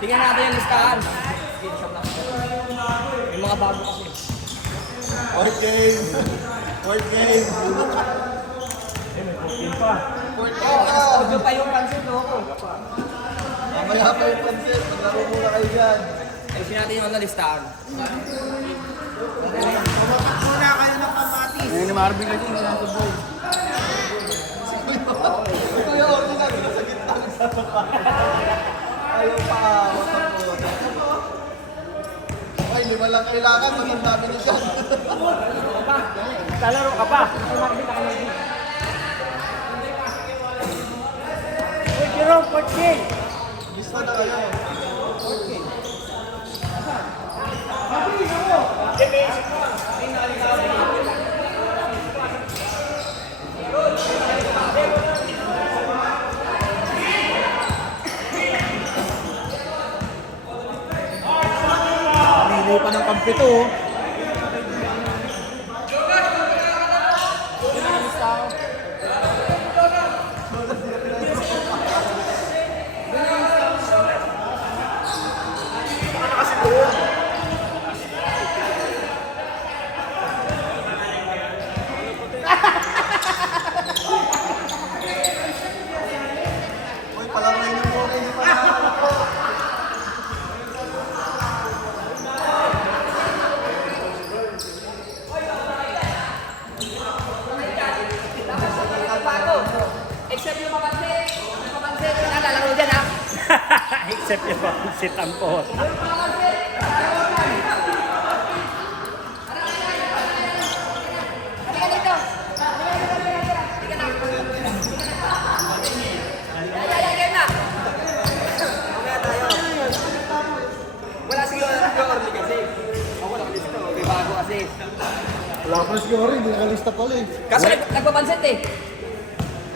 Tingnan natin yung listahan. May mga bago kasi. Fourth game. Fourth game. May 14 pa. 14 audio pa yung pansit, loko. Mamaya pa yung pansit. Maglaro muna kayo dyan. Ayusin natin yung listahan. Tumatak muna kayo ng kamatis. Ngayon ni Marvin kasi hindi lang boy. Kuya Orly na sa gitna ng sasapa. Ayaw pa. Ay, 5 lang kailangan. Mas ang dami niyo dyan. Lalaro ka pa. Uy, Jerome, 14. Lista na kayo. Hindi pa ng kampi to. Uy, palaruin mo muna. Hindi pa na. Except yung mapansit. Lalaro dyan, ha? Except yung papansit ang pot. Halika dito. Game na. Wala si Orly kasi. Ako nakalista. May bago kasi. Wala pa na siguro. Hindi nakalista pala eh. Kaso nagpapansit eh.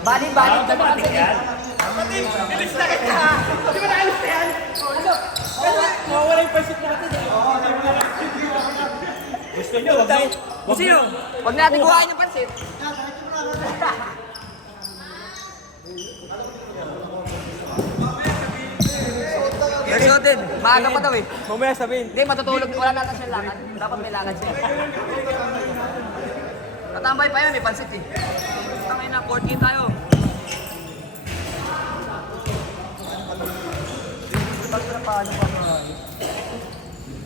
Bali, nagpapansit eh. Ilista kita. Di ba nakalista yan? Mawala yung pansit mo natin. Gusto nyo, wag nyo. Kung sino? Huwag natin kuhain yung pansit. Exoted. Maaga pa daw eh. Mamaya sabihin. Hindi, matutulog. Wala natin siyang lakad. Dapat may lakad siya. Katambay pa yun, may pansit eh. Tangay na, 14 tayo.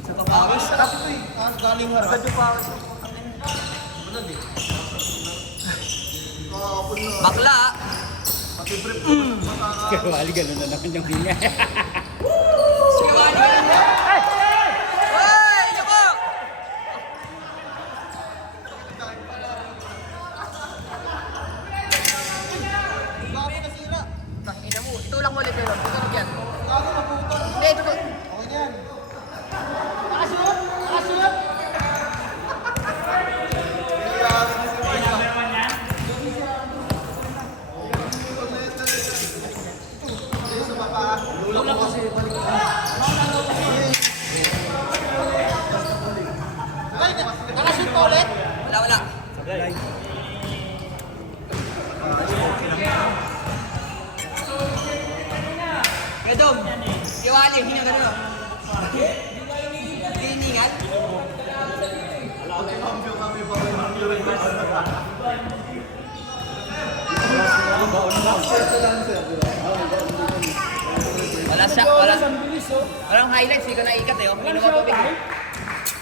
Sa papawas, sarap ito eh. Galing harap. Sa papawas. Bakla. Kawali, gano'n na naman yung hinya. Siwano! Hey! Yoko! Galing nasira. Tangina mo. Itulak mo ulit yun. Tutunog yan. Galing maputol. Hindi, tutunog. Okay yan. Nakasunod! Nakasunod! Nakashoot pa ulit? Wala, wala. Kaya Dom, iwali, hinga gano'n. Hiningal? Wala siya, walang highlights, hindi ko naikat eh. Inom ako tubig.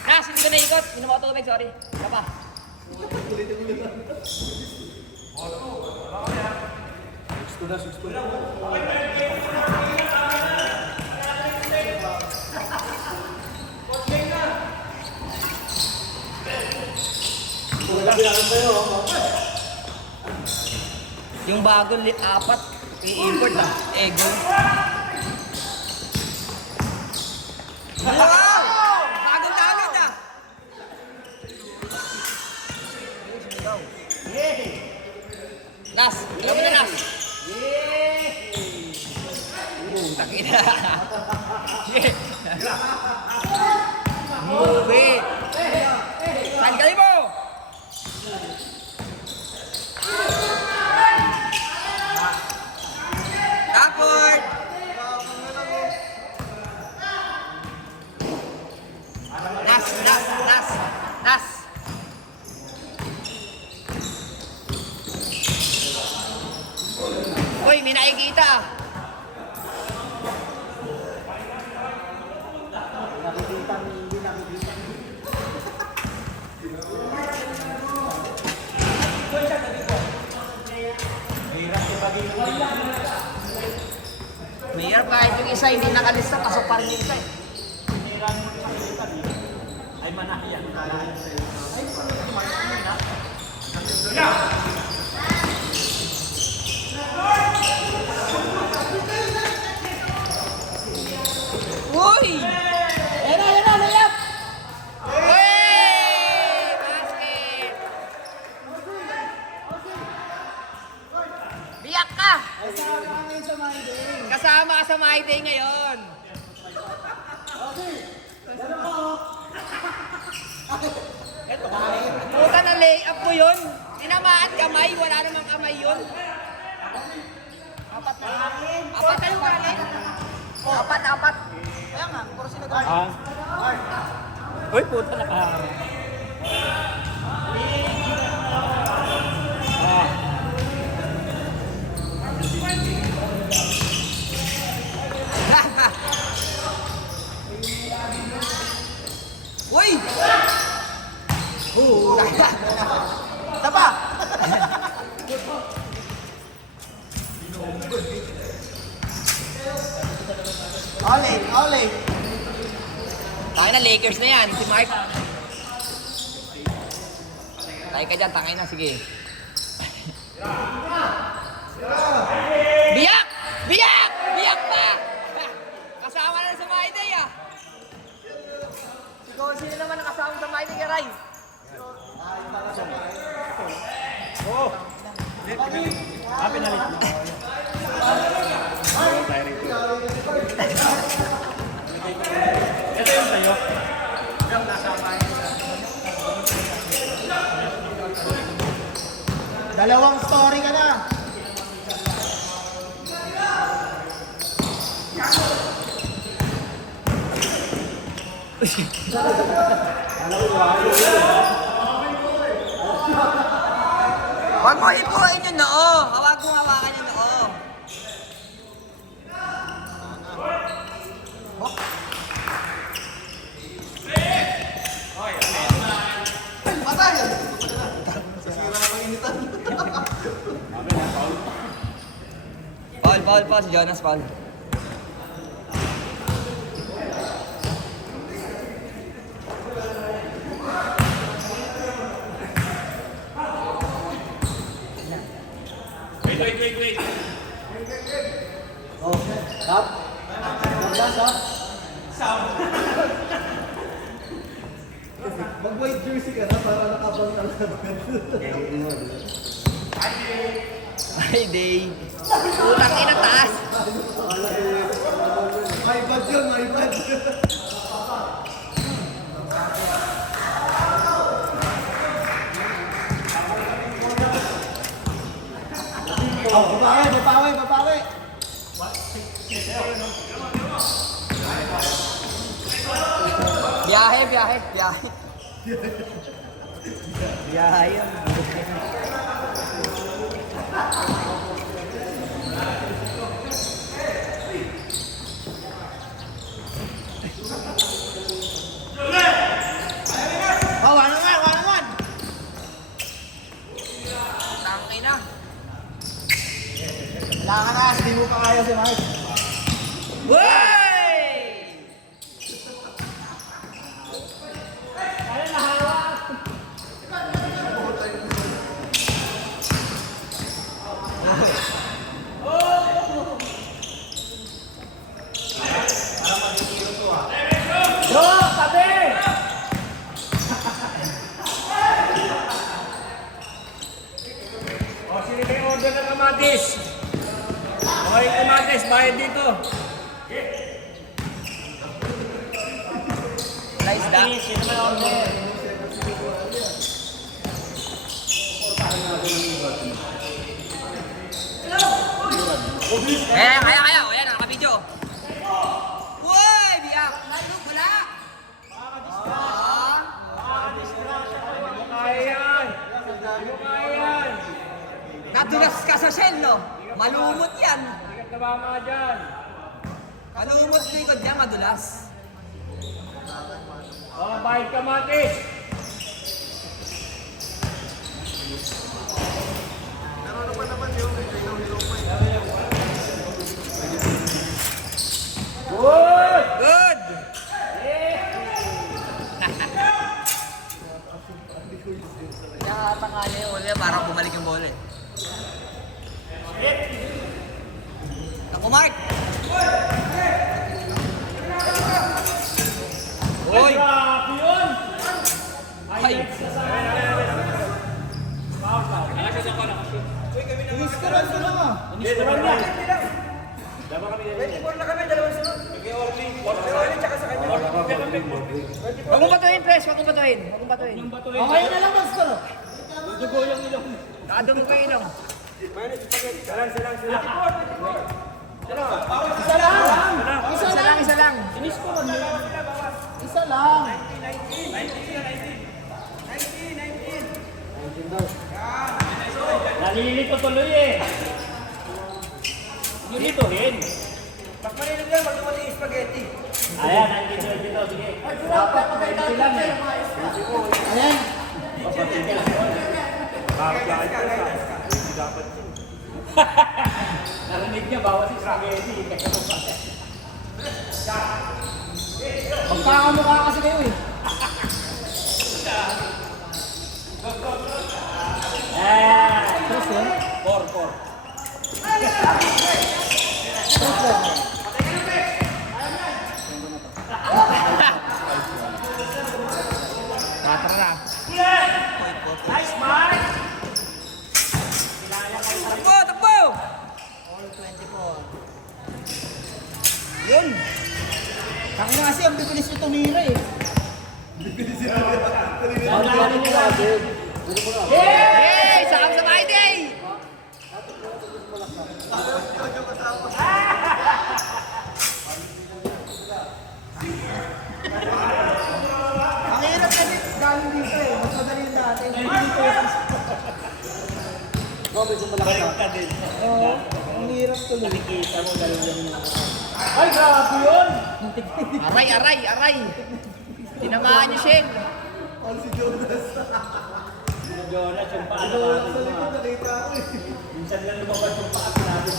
Nas, hindi ko naikot. Inom ako tubig, sorry. Wala pa. Yung bago, 4, i-import na. Ego. Wow! Bagong gamit ah! Nas, alam mo na Nas? Takina. Move. Tanggalin mo! Backward! nakikita. Mahirap kahit yung isa hindi nakalista, pasok pa rin yung isa eh. Ay, manahiyan. Uy! Yan na, layap! Uy! Basket! Biyak ka! Kasama ka sa My Day ngayon. Eto, puta na layup mo yun. Tinamaan kamay, wala namang kamay yun. Apat na yung kanin. Apat. Kaya nga, puro sila gawin. Uy, puta na ka. Uy! Tapa! Ole. Tayo na, Lakers na yan, si Mark. Tayo ka dyan, tangay na, sige. Biyak! Biyak! Biyak pa! Kasama na sa My Day ah! Sino naman nakasama sa My Day, Ray? Oh! Happy na rin. Ito yung sa'yo. Dalawang story ka na. Huwag mo ipuin yung noo. Huwag mo hawakan yung noo. Patay! Sasira ang initan. Paul, si Jonas, Paul. Wait. Oh, stop. Stop. Mag-white jersey ka na para nakabang ka lang. My Day. Putang ina, taas. May bad yun, may bad. Oh, babawi. Biyahe. Biyahe yan. Oh, one on one. Tangay na. Wala ka na, hindi mo pa kaya si Mark. Wey! Sino may order ng kamatis? Okay, kamatis, bayad dito. Nice da. Sino may order? Kaya. O yan, nakabidyo. Uy, biyak. Wala. Kaya yan. Natulas ka sa shell, no? Malumot yan. Ingat na ba mga dyan? Malumot likod niya, madulas. Oh, bahid kamatis. Pero ano pa naman yun? May hilaw-hilaw pa eh. Good! Good! Nakatangali yung ulit, parang bumalik yung bola eh. Ako, Mark! Uy! Grabe yun! Ay! Iniskaran ko lang ah. Iniskaran niya. Huwag mong batuhin, Pres! Huwag mong batuhin! Huwag mong batuhin! Okay na lang, Master. Dugo yung ilong. Nakadamo kayo ilong. Salang. Isa lang! Isa lang. Nalilito tuloy eh. Nilituhin. Pagmarinig lang, wag naman yung spaghetti. Ayan, nandito. Sige. Dapat 20 lang eh. Ayan. Narinig niya, bawas yung spaghetti. Magkakamukha kasi kayo eh. Ayan. Tres yun? 4. Tatra. Nice, Mark! Takbo! Yun! Ang kasi, ang bibilis nyo tumira eh. Nalilito niya. Hey! Sakam sa Friday! Ang hirap kasi galing dito eh. Mas madali yung dati. Dito Balik ka din. Oo. Ang hirap tuloy. Nakikita mo, galing yung... Ay, grabe yun! Aray! Tinamaan niyo, Shane. All si Jonas. Jonas, yung paano Jonas natin sa likod, mga... nakita ko eh. Minsan lang lumabas yung pakat natin.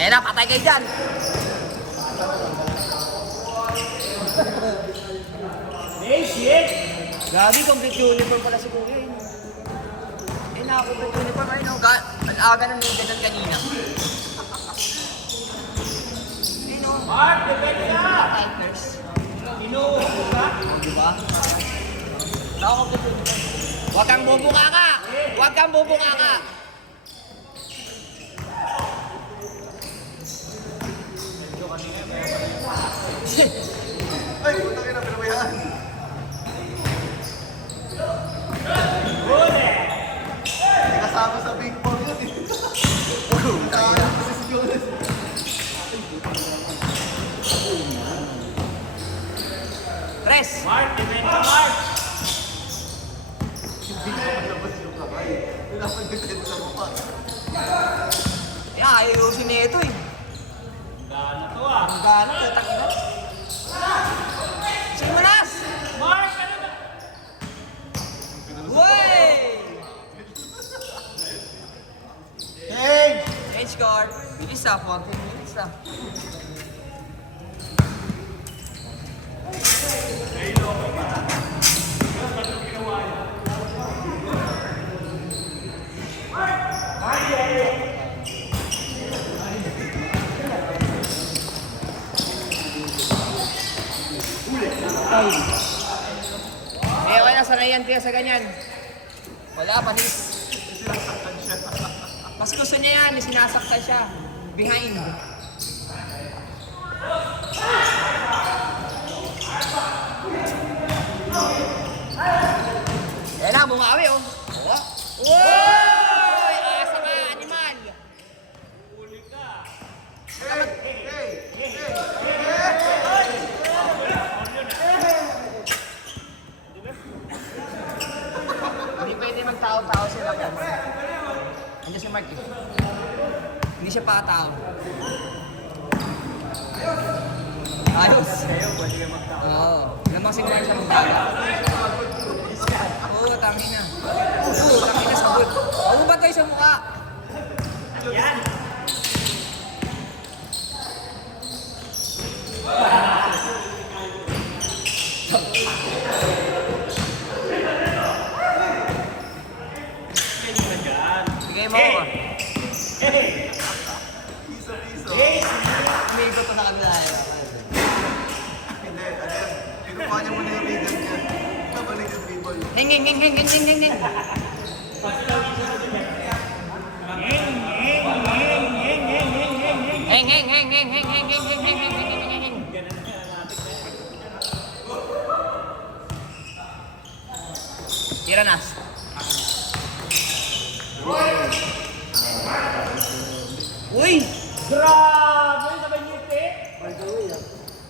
Ayan na, patay kayo dyan. Hey, shit! Gabi, complete uniform pala si Kuya. Eh, naka-complete uniform. Ay, no. Ang-aga ng may ganun kanina. Eh, no. Mark, depende ka! Tigers. Inuuso ka? Diba? Naka-complete uniform. Huwag kang bubuka ka! Huwag kang bubuka ka! Ay, puta ka na, pinabayaan. Hindi kasama sa big ball yun eh. Kaya kasi si Jonas. Tres! Mark, depende ka, Mark! Hindi ko malabas yung kamay. Kailangan nag-end sa mukha. Eh, ayusin na ito eh. Gana to ah! Ang gano'n, tatak ina. Simulas! Mark, ano na? Way! Hey! Hey, score. Bilis ah, 14 minutes ah. Eh, okay na, sanayan kaya sa ganyan. Wala, panis. Mas gusto niya yan, sinasaktan siya. Behind. Yan na, bumawi oh. Uy! Asa ka, animal! Hey! Hey! Hey! siya pakatao. Ayos. Oo. Lamang si Mark sa magbaga. Oo, tangin na. Oo, tangin na sabot. Oo ba tayo sa mukha? Yan. Bigay mo ako. Piso. Umigot na kami na. Hindi, ano yan? Pinukuha niya muna yung rhythm niya. Nabalik yung dribble. Hing. Tiranas. Uy! Grabe! Sabay niyo ito eh.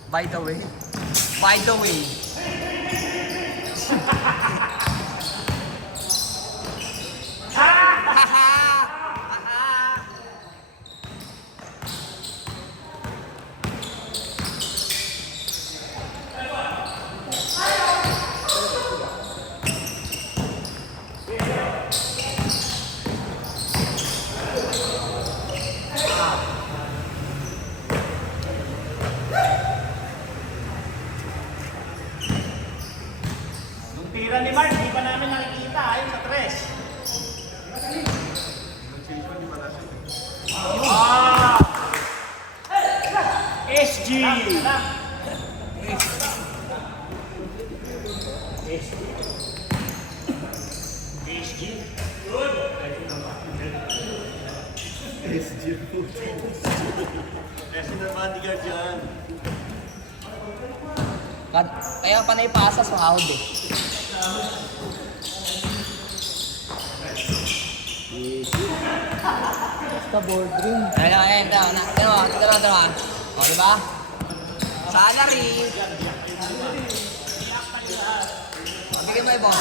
By the way. Nung tira ni Mark, di pa namin nakikita. Ayun sa tres. Ah! SG! SG. Good. National bodyguard yan. Kaya panay pasa sa hahod eh. Basta boardroom. Ayun, dalawa. O, diba? Salary. Bigyan mo boss.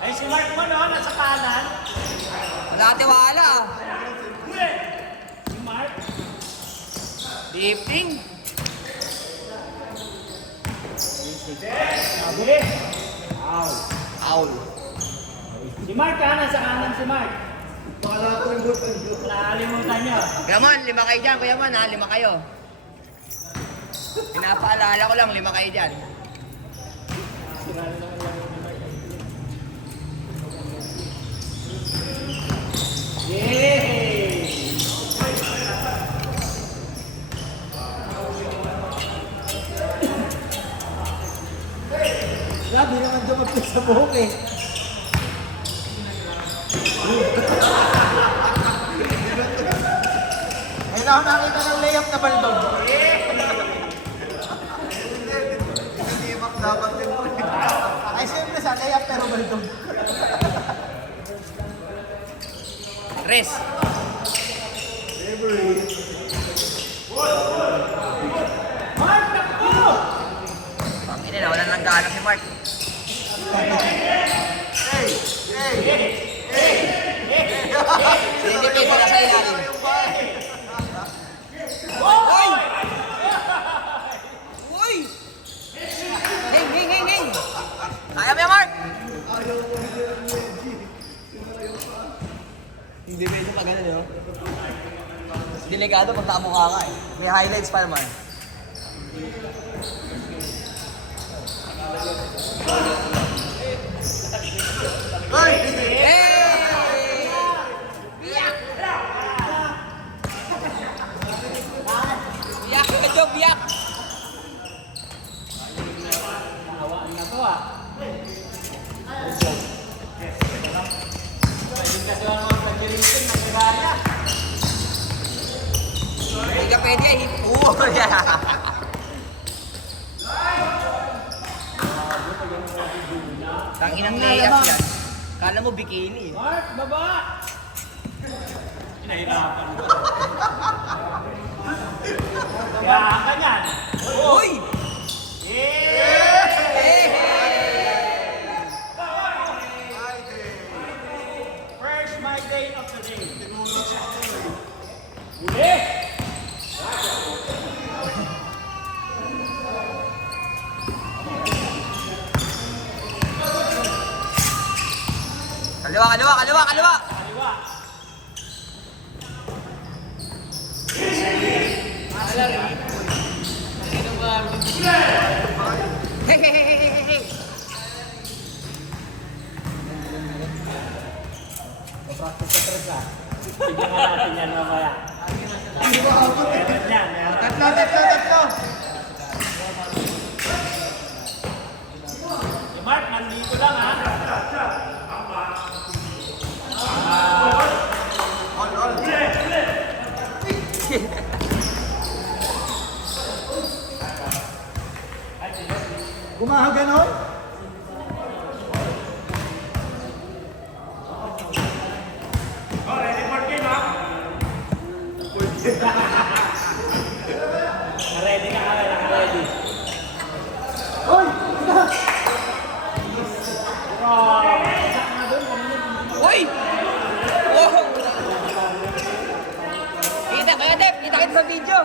Ay, si Mark mo no, nasa kanan. Wala tiwala. Huli! Si Mark. Lifting. Sabi. Ow. Owl. Si Mark ha, nasa kanan si Mark. Bakala ko yung butan nyo. Nakalimutan niyo. Kuyaman, 5 kayo dyan. Kuyaman ha, 5 kayo. Pinapaalala ko lang, 5 kayo dyan. Yay! Grabe naman dumapit sa buhok eh. Ay na ako nakita ng layup na baldog. Tinimak dapat yun. Ay siyempre sa layup pero baldog. Rest. Mark, takbo! Pangina na, wala nang gana si Mark. Sinipid na sa ilalim. Uy! Uy! Hing! Kaya mo yan, Mark? Hindi medyo pag ano, no? Delikado pag nakamukha ka eh. May highlights pa naman. Hoy! Hey! Biyak! Biyak ka, Joe, biyak! Nawaan na to ah. Pwede kasi ako mag-tag-gilinsin ng Ibarya. Hindi ka pwede, hit. Tanginang layas yan. Kala mo bikini eh. Mark, baba! Pinahirapan mo. Kaya ka niyan. Uy! First my day of the day. Kaliwa, kaliwa, kaliwa, kaliwa! Hey, hey, hey, hey, hey, hey! Tignan nga natin yan mamaya. Meron yan. Tatlo. Si Mark, nandito lang ha. Gumaganon? Oh, ready for game ha? Ready na kami, naka-ready. Hoy! Uy! Oh! Kita kaya, Dep! Kita kita sa video!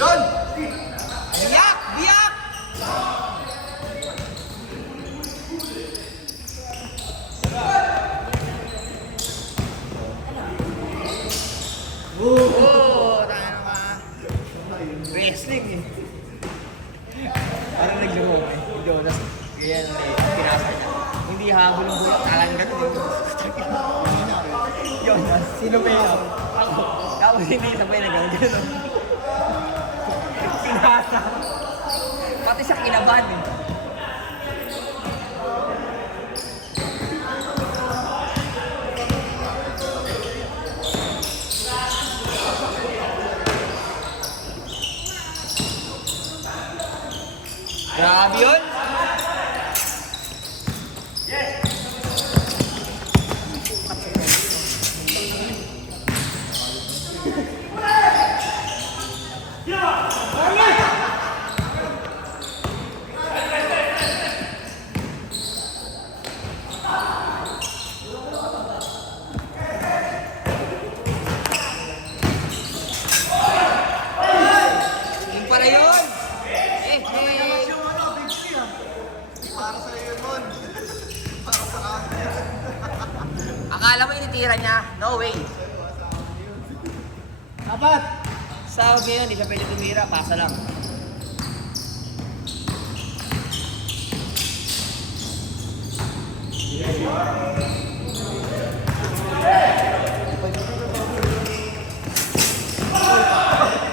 Yun! Biyak! Biyak! Oh, tayo na ka. Wrestling eh. Parang naglaro ko eh. Yung Jonas, ganyan eh, pinasa niya. Hindi hagulong-gulong, talagang ganun eh. Jonas, sino ba yun? Ako. Tapos hindi sabay na ganun. Pinasa. Pati siya kinabahan eh. Grabe yun! Yung pala yun! Eh, Yung ano, big C ah. Para sa iyo yun. Para sa akin. akala mo initira niya? No way! Dapat! Sahog niya yun, hindi siya pwede tumira, pasa lang.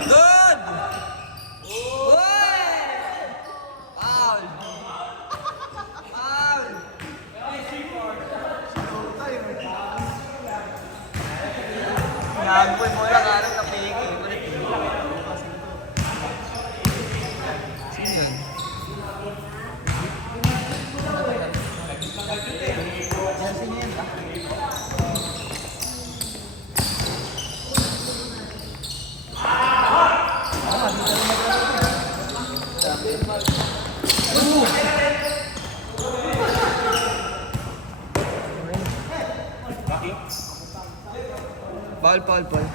Good! Uy! Foul! Foul! Nagpoy mo lang araw na pegi. Sino yun? Jansin niya yan ba? Foul, foul, foul.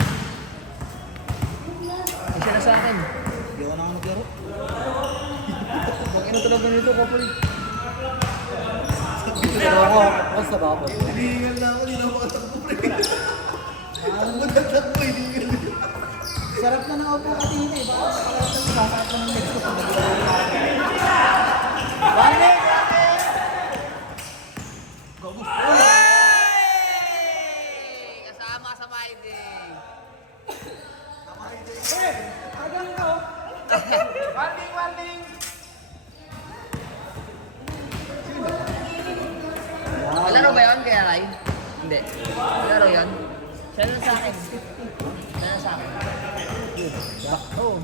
Ay, siya na sa akin. Hindi ako na ako naglaro. Huwag inutulog mo nito, Kapoy. Pero ako sa bako. Hinihingal na ako, hindi na makatakbo pre. Ako magtatakbo, hinihingal. Sarap na ng upo kanina eh. Baka sasakit mo ng legs ko pag nag-iwan. One leg! Kasama sa my day. Agaling ka oh. Walding! Laro ba yun kaya Ray? Hindi. Laro yun? Siya lang sa akin. Siya lang sa akin. Oh.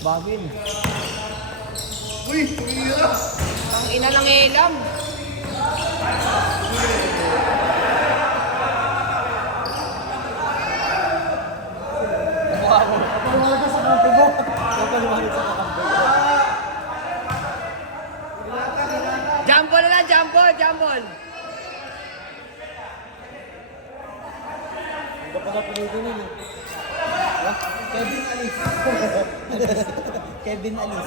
Bagin. Uy, tumira. Ang ina ng elam. Kapalwalas sa kampo mo. Kapalwalas sa kampo. sarap nito nun eh. Kevin Alis. Kevin Alis.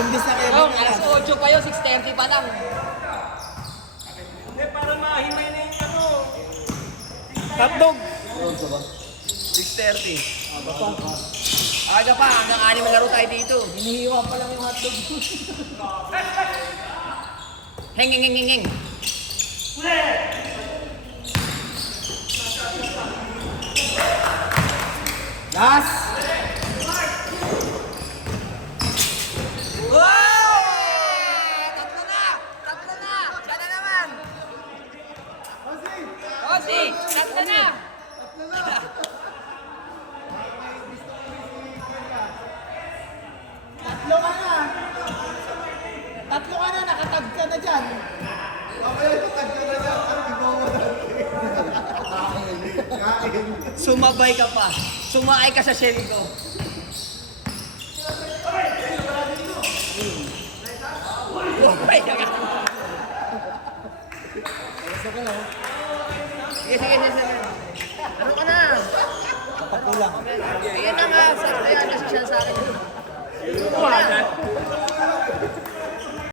Imbis na Kevin Oh, Alis. alas 8 pa yun, 6:30 pa lang. Hindi, para mahimay na yung ano. Hotdog. 6:30. Aga pa, hanggang 6 na laro tayo dito. Hinihiwa pa lang yung hotdog. Heng, heng, heng, heng, heng. Last! Wow! Tatlo na! Tatlo na! Siya na naman! Osi! Tatlo na! Tatlo ka na! Tatlo ka na, nakatag ka na dyan. Mamaya tatag ka na dyan. Sabi mo mo dati. Kain. Sumabay ka pa. Sumaay ka sa shell ko. Sumabay ka. Sige, sige, sige. Ano ka na? Tatlo lang. Ayan na nga. Ayan, kasi siya sa akin.